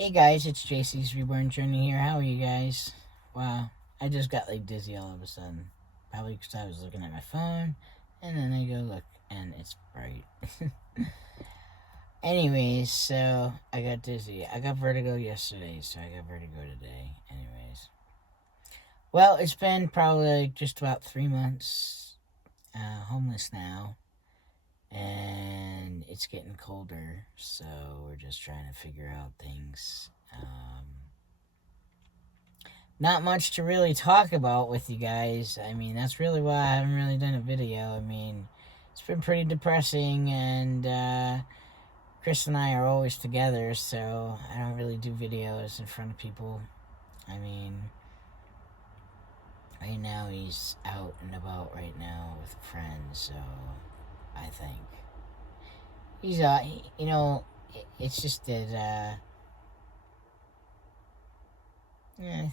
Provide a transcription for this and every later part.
Hey guys, it's JC's Reborn Journey here. How are you guys? Wow, I just got like dizzy all of a sudden. Probably because I was looking at my phone, and then I go look, and it's bright. Anyways, so I got dizzy. I got vertigo yesterday, so I got vertigo today. Anyways, well, it's been probably like just about 3 months homeless now, and it's getting colder, so we're just trying to figure out things. Not much to really talk about with you guys. I mean, that's really why I haven't really done a video. I mean, it's been pretty depressing, and Chris and I are always together, so I don't really do videos in front of people. I mean, right now he's out and about right now with friends, so I think he's, it's just that,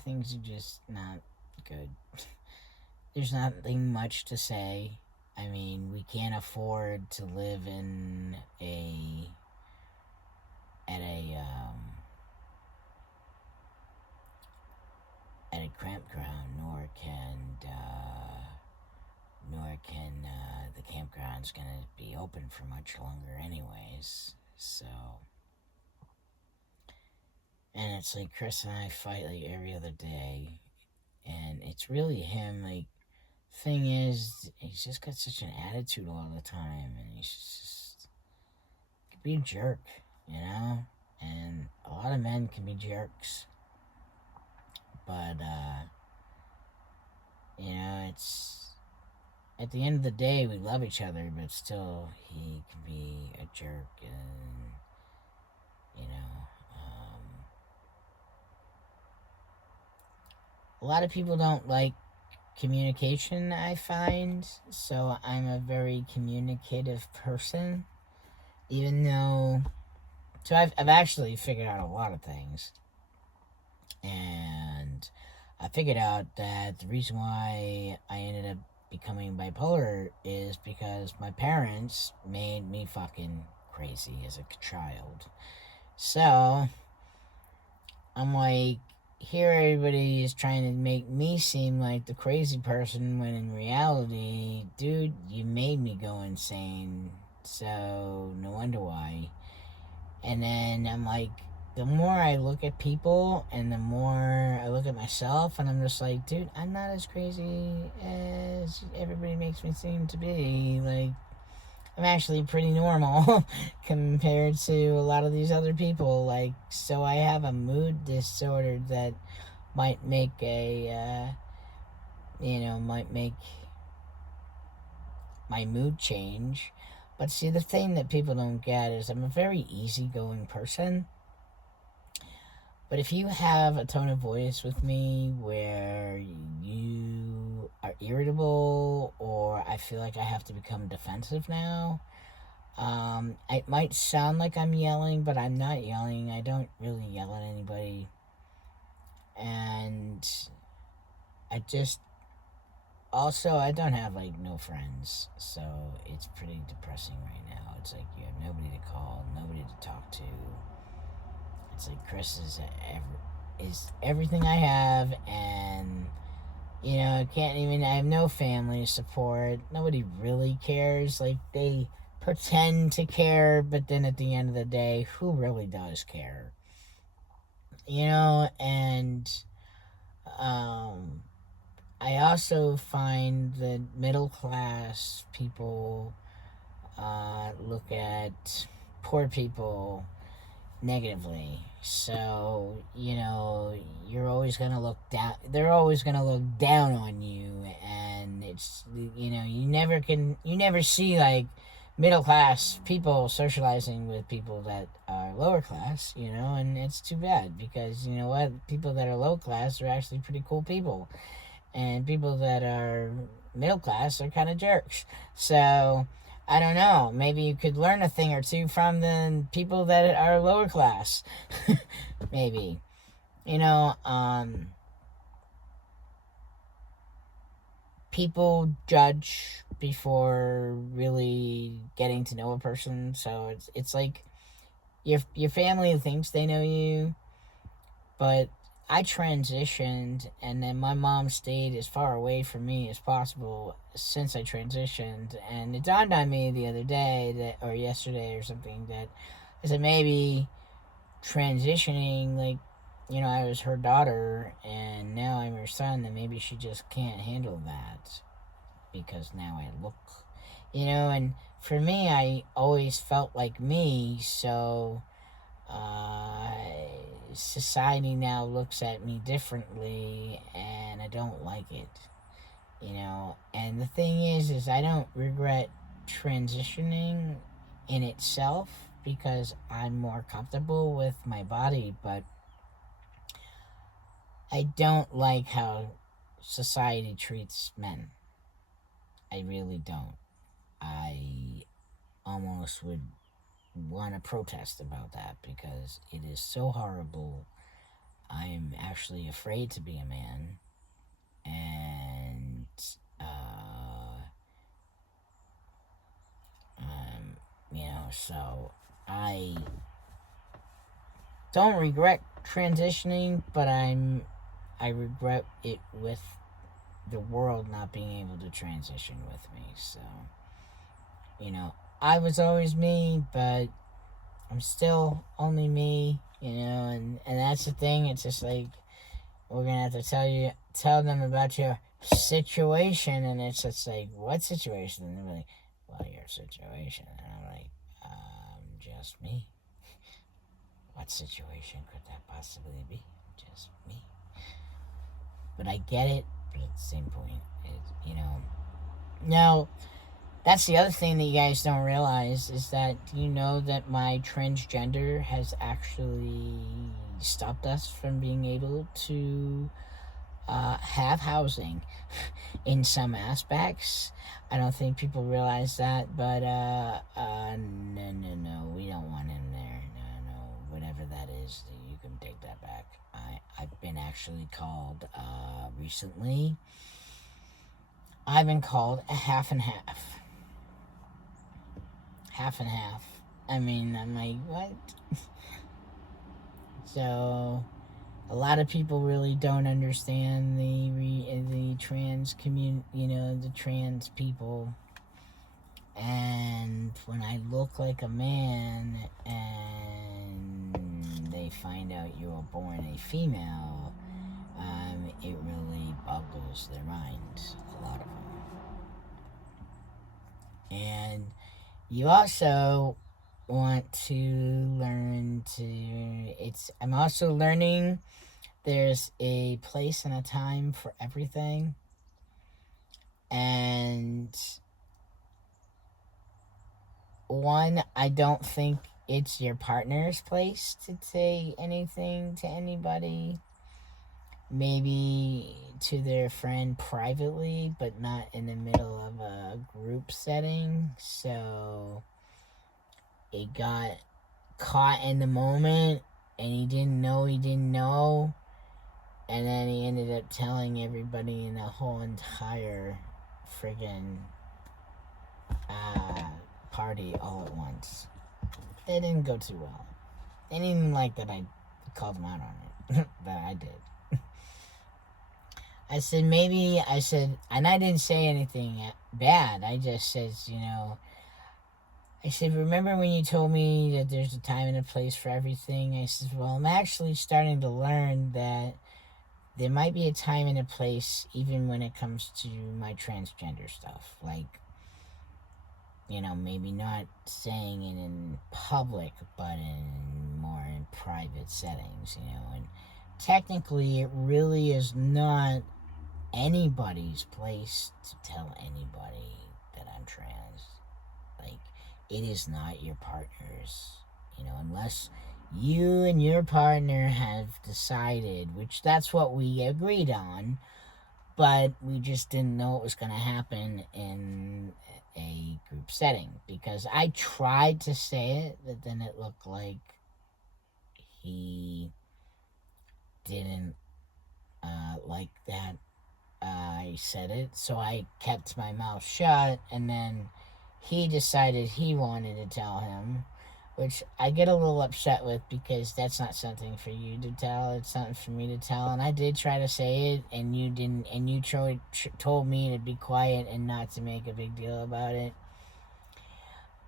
things are just not good. There's nothing much to say. I mean, we can't afford to live in at a at a campground, nor can the campground's gonna be open for much longer, anyways. So, and it's like Chris and I fight like every other day, and it's really him. Like, thing is, he's just got such an attitude all the time, and he's just could be a jerk, you know. And a lot of men can be jerks, but it's at the end of the day we love each other, but still he can be a jerk, and you know, a lot of people don't like communication, I find. So I'm a very communicative person, even though. So I've actually figured out a lot of things, and I figured out that the reason why I ended up becoming bipolar is because my parents made me fucking crazy as a child. So I'm like, here everybody is trying to make me seem like the crazy person, when in reality, dude, you made me go insane. So no wonder why. And then I'm like, the more I look at people and the more I look at myself, and I'm just like, dude, I'm not as crazy as everybody makes me seem to be. Like, I'm actually pretty normal compared to a lot of these other people. Like, so I have a mood disorder that might make might make my mood change. But see, the thing that people don't get is I'm a very easygoing person. But if you have a tone of voice with me where you are irritable, or I feel like I have to become defensive now, it might sound like I'm yelling, but I'm not yelling. I don't really yell at anybody. And I just, also, I don't have like no friends, so it's pretty depressing right now. It's like you have nobody to call, nobody to talk to. It's like Chris is everything I have, and I have no family support. Nobody really cares. Like, they pretend to care, but then at the end of the day, who really does care? And I also find that middle class people look at poor people negatively. So, you're always going to look down. They're always going to look down on you. And it's, you never see like middle class people socializing with people that are lower class, and it's too bad, because you know what? People that are low class are actually pretty cool people. And people that are middle class are kind of jerks. So, I don't know. Maybe you could learn a thing or two from the people that are lower class. Maybe. People judge before really getting to know a person. So it's like your family thinks they know you, But I transitioned, and then my mom stayed as far away from me as possible since I transitioned. And it dawned on me the other day that, or yesterday or something, that I said maybe transitioning, like, I was her daughter and now I'm her son, then maybe she just can't handle that because now I look, and for me, I always felt like me, so uh, society now looks at me differently and I don't like it. And the thing is I don't regret transitioning in itself because I'm more comfortable with my body, but I don't like how society treats men. I really don't. I almost would want to protest about that because it is so horrible. I'm actually afraid to be a man, and so I don't regret transitioning, but I regret it with the world not being able to transition with me. So, I was always me, but I'm still only me, and that's the thing. It's just like we're gonna have to tell them about your situation, and it's just like, what situation? And they're like, well, your situation, and I'm like, just me. What situation could that possibly be? Just me. But I get it, but at the same point, Now, that's the other thing that you guys don't realize is that that my transgender has actually stopped us from being able to have housing in some aspects. I don't think people realize that, but no, we don't want him there. No, whatever that is, you can take that back. I've been actually called recently. I've been called a half and half. Half and half. I mean, I'm like, what? So, a lot of people really don't understand the trans community, the trans people. And when I look like a man and they find out you were born a female, it really boggles their minds, a lot of them. And you also want to learn I'm also learning there's a place and a time for everything. And one, I don't think it's your partner's place to say anything to anybody. Maybe to their friend privately, but not in the middle of a group setting. So it got caught in the moment and he didn't know. And then he ended up telling everybody in the whole entire friggin' party all at once. It didn't go too well. They didn't even like that I called them out on it. That I did. I said, and I didn't say anything bad. I just said, I said, remember when you told me that there's a time and a place for everything? I said, well, I'm actually starting to learn that there might be a time and a place even when it comes to my transgender stuff. Like, maybe not saying it in public, but more in private settings, and technically it really is not anybody's place to tell anybody that I'm trans. Like, it is not your partner's, unless you and your partner have decided, which that's what we agreed on, but we just didn't know it was going to happen in a group setting, because I tried to say it, but then it looked like he didn't like that I said it, so I kept my mouth shut, and then he decided he wanted to tell him, which I get a little upset with because that's not something for you to tell. It's something for me to tell. And I did try to say it, and you didn't. And you told me to be quiet and not to make a big deal about it.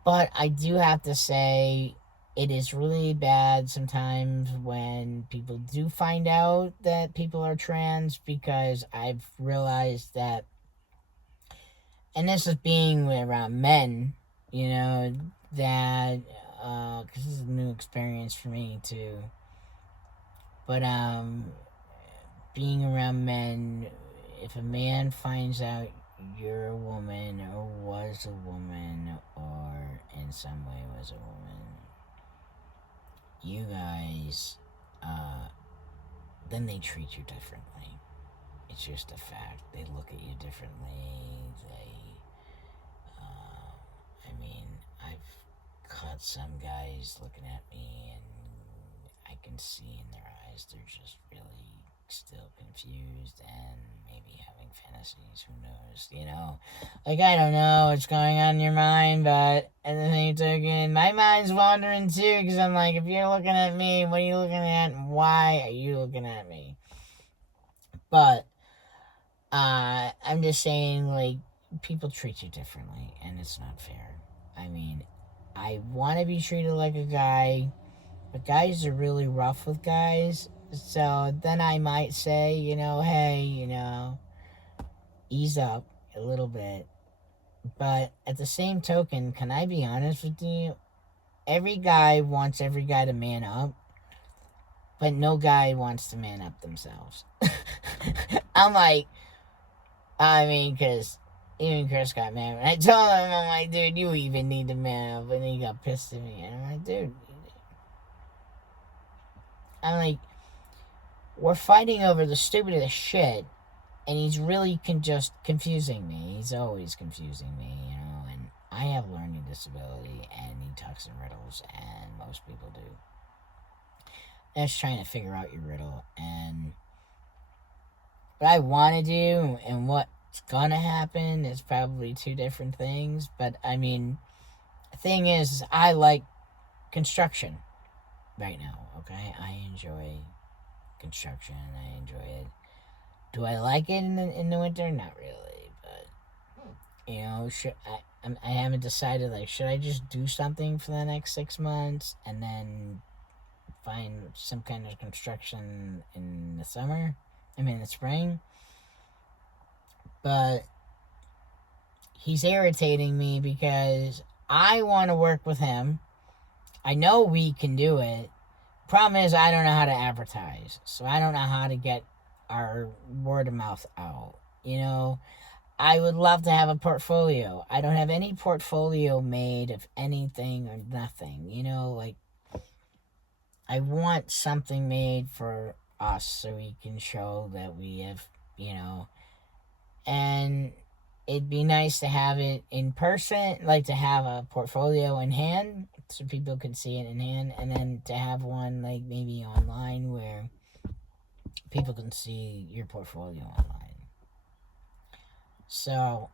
But I do have to say, it is really bad sometimes when people do find out that people are trans, because I've realized that, and this is being around men, that, because this is a new experience for me too. But being around men, if a man finds out you're a woman or was a woman or in some way was a woman, you guys, then they treat you differently. It's just a fact. They look at you differently. I've caught some guys looking at me, and I can see in their eyes they're just really still confused and maybe having fantasies. Who knows? Like, I don't know what's going on in your mind, but at the same token, my mind's wandering too, because I'm like, if you're looking at me, what are you looking at, and why are you looking at me? But I'm just saying, like, people treat you differently, and it's not fair. I want to be treated like a guy, but guys are really rough with guys. So then I might say, hey, ease up a little bit. But at the same token, can I be honest with you? Every guy wants every guy to man up, but no guy wants to man up themselves. I'm like, because even Chris got mad. I told him, I'm like, dude, you even need to man up. And he got pissed at me. And I'm like, dude. I'm like, we're fighting over the stupidest shit. And he's really just confusing me. He's always confusing me, And I have learning disability. And he talks in riddles. And most people do. And just trying to figure out your riddle. And what I want to do and what's gonna happen is probably two different things. But the thing is I like construction right now. Okay, I enjoy construction. I enjoy it. Do I like it in the winter? Not really. But I haven't decided, like, should I just do something for the next 6 months and then find some kind of construction in the summer? In the spring. But he's irritating me because I want to work with him. I know we can do it. Problem is, I don't know how to advertise. So I don't know how to get our word of mouth out. I would love to have a portfolio. I don't have any portfolio made of anything or nothing. I want something made for us so we can show that we have, and it'd be nice to have it in person, like to have a portfolio in hand so people could see it in hand, and then to have one like maybe online where people can see your portfolio online. So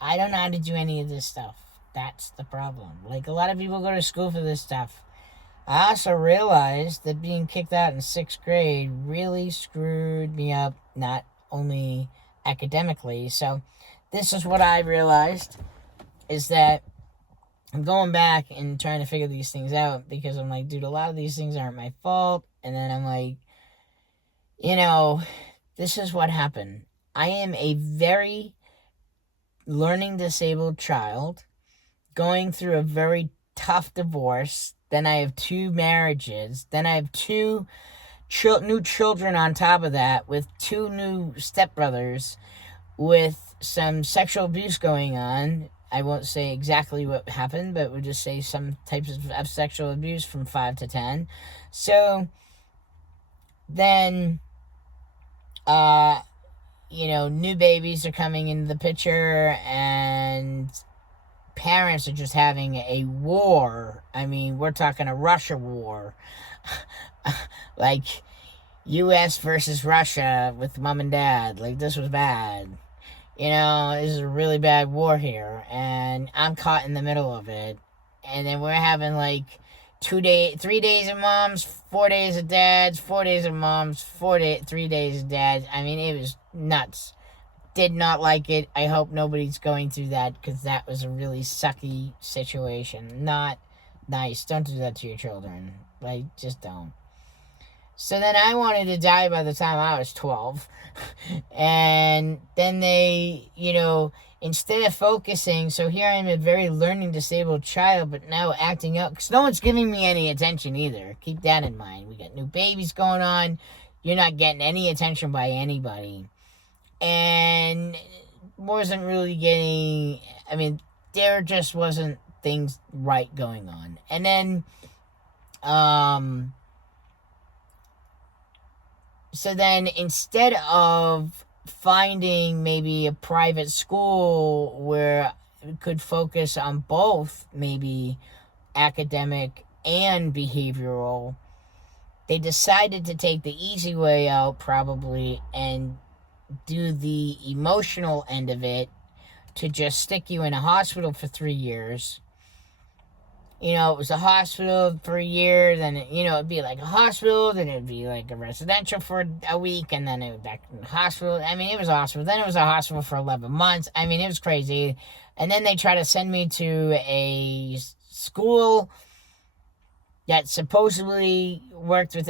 I don't know how to do any of this stuff. That's the problem. Like, a lot of people go to school for this stuff. I also realized that being kicked out in 6th grade really screwed me up, not only academically. So this is what I realized, is that I'm going back and trying to figure these things out, because I'm like, dude, a lot of these things aren't my fault. And then I'm like, this is what happened. I am a very learning disabled child going through a very tough divorce. Then I have 2 marriages. Then I have 2 new children on top of that, with 2 new stepbrothers, with some sexual abuse going on. I won't say exactly what happened, but we'll just say some types of sexual abuse from 5 to 10. So then, new babies are coming into the picture, and parents are just having a war. We're talking a Russia war. Like, U.S. versus Russia with mom and dad. Like, this was bad. This is a really bad war here. And I'm caught in the middle of it. And then we're having, like, 3 days of moms, 4 days of dads, 4 days of moms, 3 days of dads. I mean, it was nuts. Did not like it. I hope nobody's going through that, because that was a really sucky situation. Not nice. Don't do that to your children. Like, just don't. So then I wanted to die by the time I was 12. And then they, instead of focusing, so here I am, a very learning disabled child, but now acting up, because no one's giving me any attention either. Keep that in mind. We got new babies going on. You're not getting any attention by anybody. And wasn't really getting, there just wasn't things right going on. And then, so then instead of finding maybe a private school where it could focus on both, maybe academic and behavioral, they decided to take the easy way out, probably, and do the emotional end of it, to just stick you in a hospital for 3 years. It was a hospital for a year, then, it'd be like a hospital, then it'd be like a residential for a week, and then it would back in the hospital. It was a hospital. Then it was a hospital for 11 months. It was crazy. And then they try to send me to a school that supposedly worked with,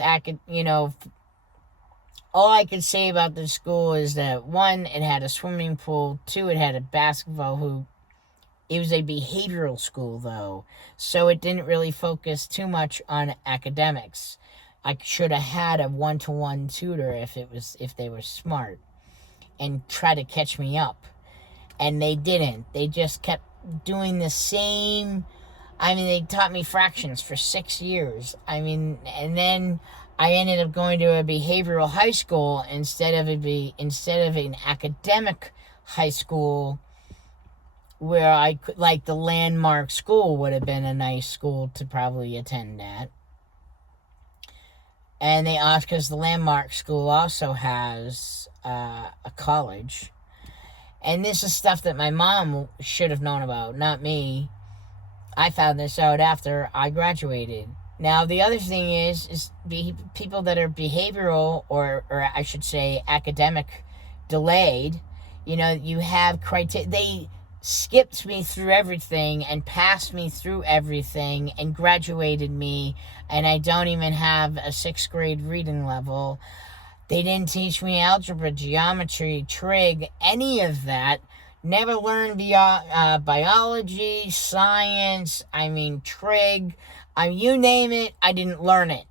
all I could say about the school is that, 1, it had a swimming pool. 2, it had a basketball hoop. It was a behavioral school, though, so it didn't really focus too much on academics. I should have had a one-to-one tutor if they were smart and try to catch me up. And they didn't. They just kept doing the same. They taught me fractions for 6 years. And then I ended up going to a behavioral high school instead of an academic high school, where I could, like, the Landmark School would have been a nice school to probably attend at. And they asked, because the Landmark School also has a college. And this is stuff that my mom should have known about, not me. I found this out after I graduated. Now, the other thing is people that are behavioral, or I should say academic delayed, you have criteria. They skipped me through everything and passed me through everything and graduated me, and I don't even have a 6th grade reading level. They didn't teach me algebra, geometry, trig, any of that. Never learned biology, science, trig. You name it, I didn't learn it.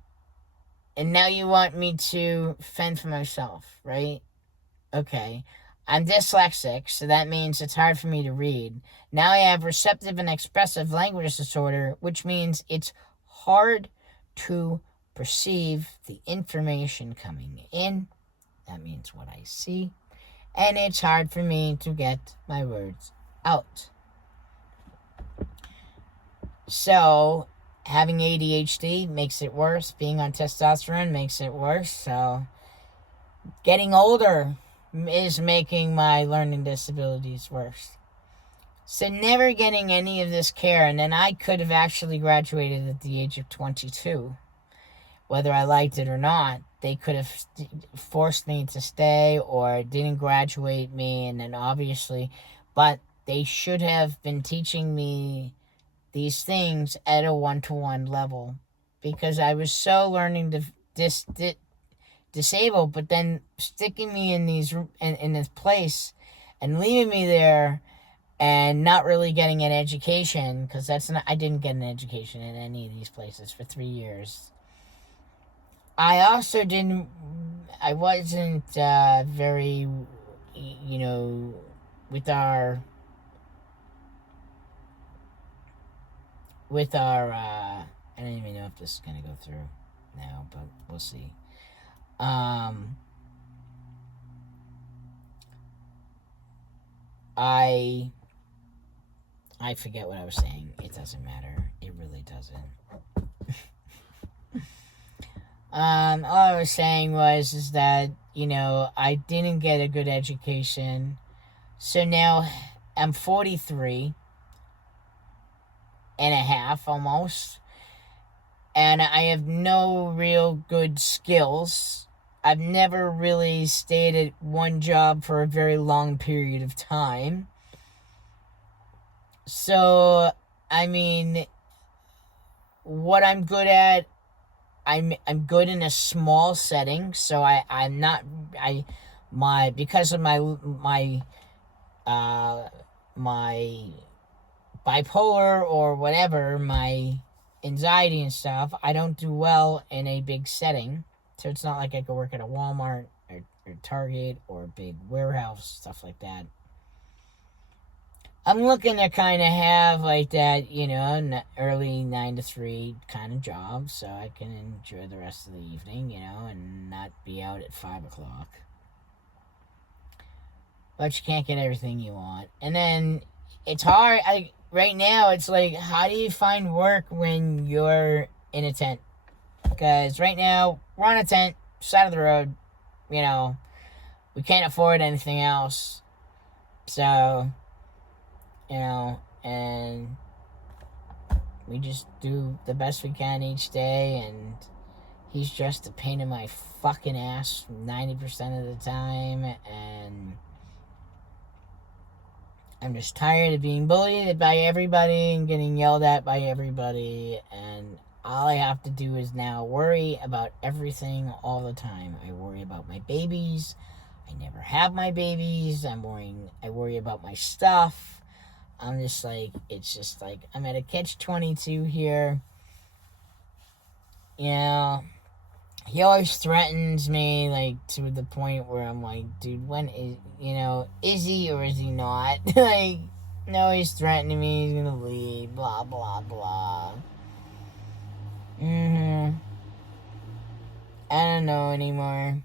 And now you want me to fend for myself, right? Okay. I'm dyslexic, so that means it's hard for me to read. Now I have receptive and expressive language disorder, which means it's hard to perceive the information coming in. That means what I see. And it's hard for me to get my words out. So, having ADHD makes it worse. Being on testosterone makes it worse. So, getting older is making my learning disabilities worse. So never getting any of this care, and then I could have actually graduated at the age of 22. Whether I liked it or not, they could have forced me to stay or didn't graduate me, and then obviously, but they should have been teaching me these things at a one-to-one level, because I was so learning to disabled, but then sticking me in this place and leaving me there and not really getting an education, because I didn't get an education in any of these places for 3 years. I also I wasn't very, with our I don't even know if this is going to go through now, but we'll see. I forget what I was saying. It doesn't matter. It really doesn't. All I was saying is that, I didn't get a good education. So now I'm 43 and a half almost. and I have no real good skills. I've never really stayed at one job for a very long period of time. So, I mean, what I'm good at, I'm good in a small setting. So I'm not I my because of uh my bipolar or whatever, my anxiety and stuff, I don't do well in a big setting. So it's not like I could work at a Walmart or Target or a big warehouse, stuff like that. I'm looking to kind of have like that, early 9 to 3 kind of job so I can enjoy the rest of the evening, and not be out at 5 o'clock. But you can't get everything you want. And then it's hard. Right now, it's like, how do you find work when you're in a tent? Because right now, we're on a tent, side of the road, we can't afford anything else. So, and we just do the best we can each day, and he's just a pain in my fucking ass 90% of the time, and I'm just tired of being bullied by everybody and getting yelled at by everybody, and all I have to do is now worry about everything all the time. I worry about my babies. I never have my babies. I worry about my stuff. It's just like, I'm at a catch-22 here. He always threatens me, like, to the point where I'm like, dude, when is he or is he not? Like, no, he's threatening me, he's gonna leave, blah, blah, blah. I don't know anymore.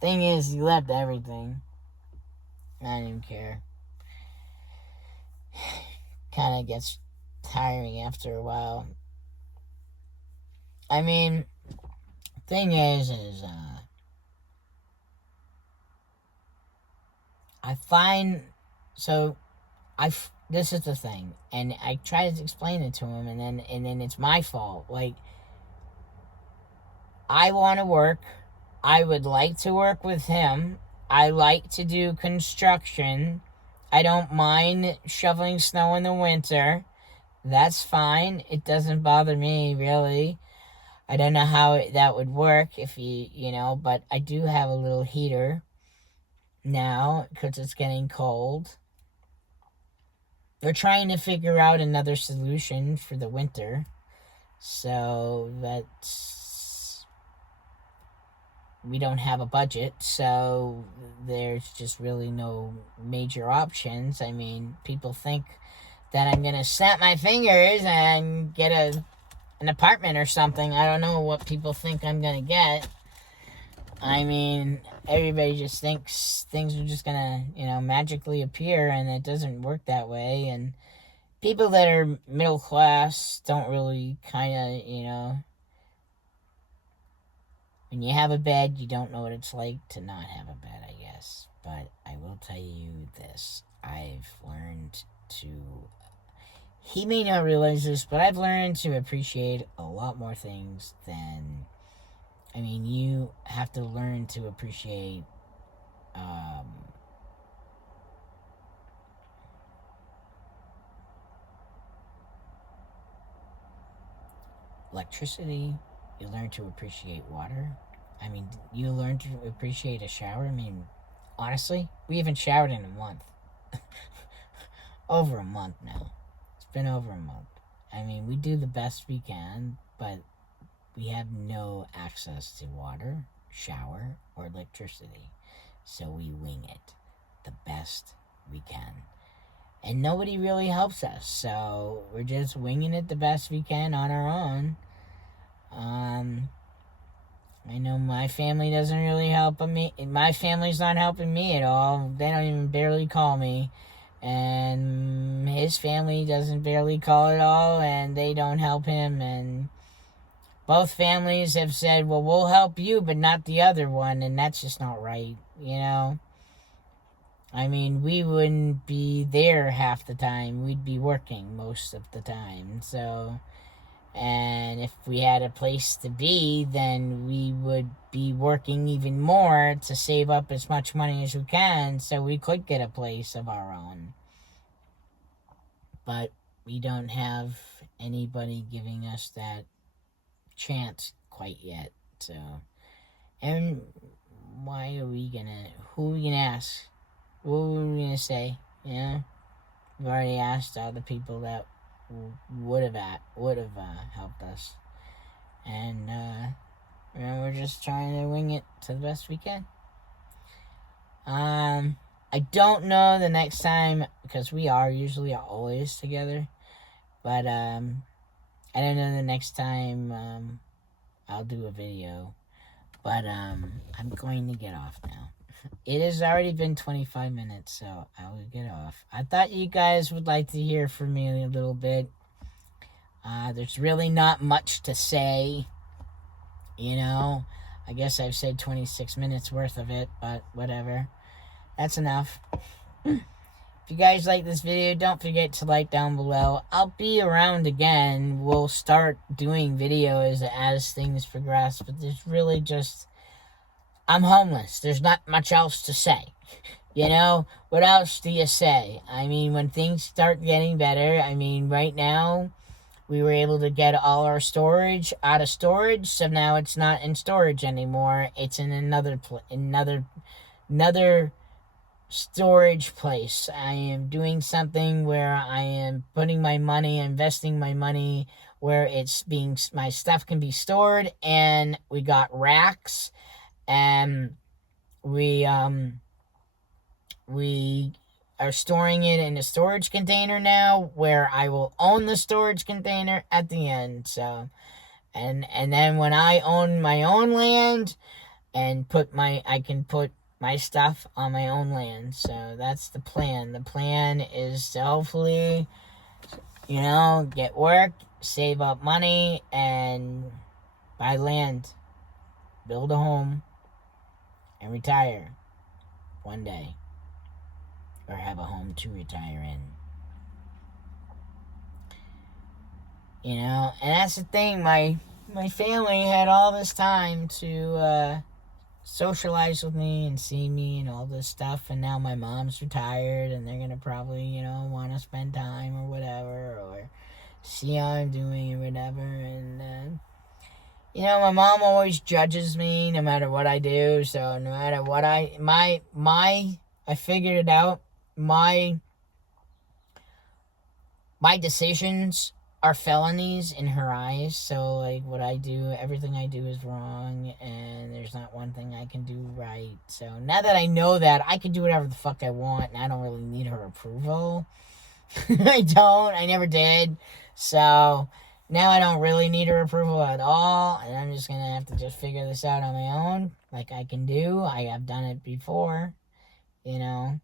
Thing is, he left everything. I don't even care. Kind of gets tiring after a while. I mean, thing is I find, so this is the thing, and I try to explain it to him, and then it's my fault. Like, I want to work. I would like to work with him. I like to do construction. I don't mind shoveling snow in the winter. That's fine. It doesn't bother me, really. I don't know how that would work if but I do have a little heater now because it's getting cold. We're trying to figure out another solution for the winter. So we don't have a budget, so there's just really no major options. I mean, people think that I'm gonna snap my fingers and get an apartment or something. I don't know what people think I'm gonna get. I mean, everybody just thinks things are just gonna, magically appear, and it doesn't work that way. And people that are middle class don't really kind of, when you have a bed, you don't know what it's like to not have a bed, I guess. But I will tell you this. I've learned to... He may not realize this, but I've learned to appreciate a lot more things than... I mean, you have to learn to appreciate... electricity. You learn to appreciate water. I mean, you learn to appreciate a shower. I mean, honestly, we haven't showered in a month. Over a month now. It's been over a month. I mean, we do the best we can, but we have no access to water, shower, or electricity. So we wing it the best we can. And nobody really helps us, so we're just winging it the best we can on our own. I know my family doesn't really help me. My family's not helping me at all. They don't even barely call me. And his family doesn't barely call at all, and they don't help him. And both families have said, well, we'll help you, but not the other one, and that's just not right, I mean, we wouldn't be there half the time. We'd be working most of the time. So, And if we had a place to be, then we would be working even more to save up as much money as we can so we could get a place of our own. But we don't have anybody giving us that chance quite yet. So, and why are we gonna, who are we gonna ask? What are we gonna say? You know, we've already asked all the people that would have helped us, and we're just trying to wing it to the best we can. I don't know the next time, because we are usually always together, but I don't know the next time I'll do a video, but I'm going to get off now. It has already been 25 minutes, so I will get off. I thought you guys would like to hear from me a little bit. There's really not much to say, you know. I guess I've said 26 minutes worth of it, but whatever. That's enough. If you guys like this video, don't forget to like down below. I'll be around again. We'll start doing videos as things progress, but there's really just... I'm homeless. There's not much else to say. You know, what else do you say? I mean, when things start getting better, I mean, right now, we were able to get all our storage out of storage, so now it's not in storage anymore. It's in another storage place. I am doing something where I am putting my money, investing my money, where my stuff can be stored, and we got racks, and we are storing it in a storage container now, where I will own the storage container at the end. So, and then when I own my own land, and I can put my stuff on my own land. So that's the plan. The plan is to hopefully, get work, save up money, and buy land, build a home, and retire one day, or have a home to retire in. And that's the thing. My family had all this time to socialize with me and see me and all this stuff, and now my mom's retired, and they're gonna probably want to spend time or whatever, or see how I'm doing or whatever. And my mom always judges me no matter what I do. So no matter what I figured it out. My decisions are felonies in her eyes. So, like, what I do, everything I do is wrong, and there's not one thing I can do right. So now that I know that, I can do whatever the fuck I want, and I don't really need her approval. I never did. So now I don't really need her approval at all, and I'm just gonna have to just figure this out on my own, like I can do. I have done it before, I'm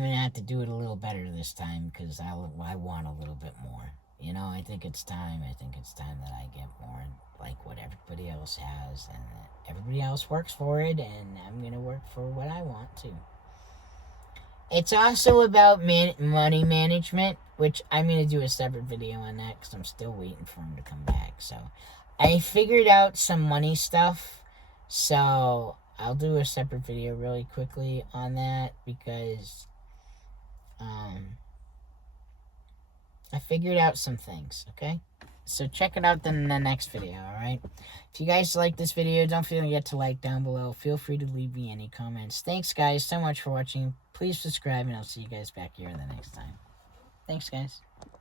gonna have to do it a little better this time, because I want a little bit more. I think it's time. I think it's time that I get more like what everybody else has, and everybody else works for it, and I'm gonna work for what I want to. It's also about money management, which I'm gonna do a separate video on that, because I'm still waiting for him to come back. So I figured out some money stuff, so I'll do a separate video really quickly on that, because I figured out some things, okay? So check it out in the next video, alright? If you guys like this video, don't forget to like down below. Feel free to leave me any comments. Thanks, guys, so much for watching. Please subscribe, and I'll see you guys back here the next time. Thanks, guys.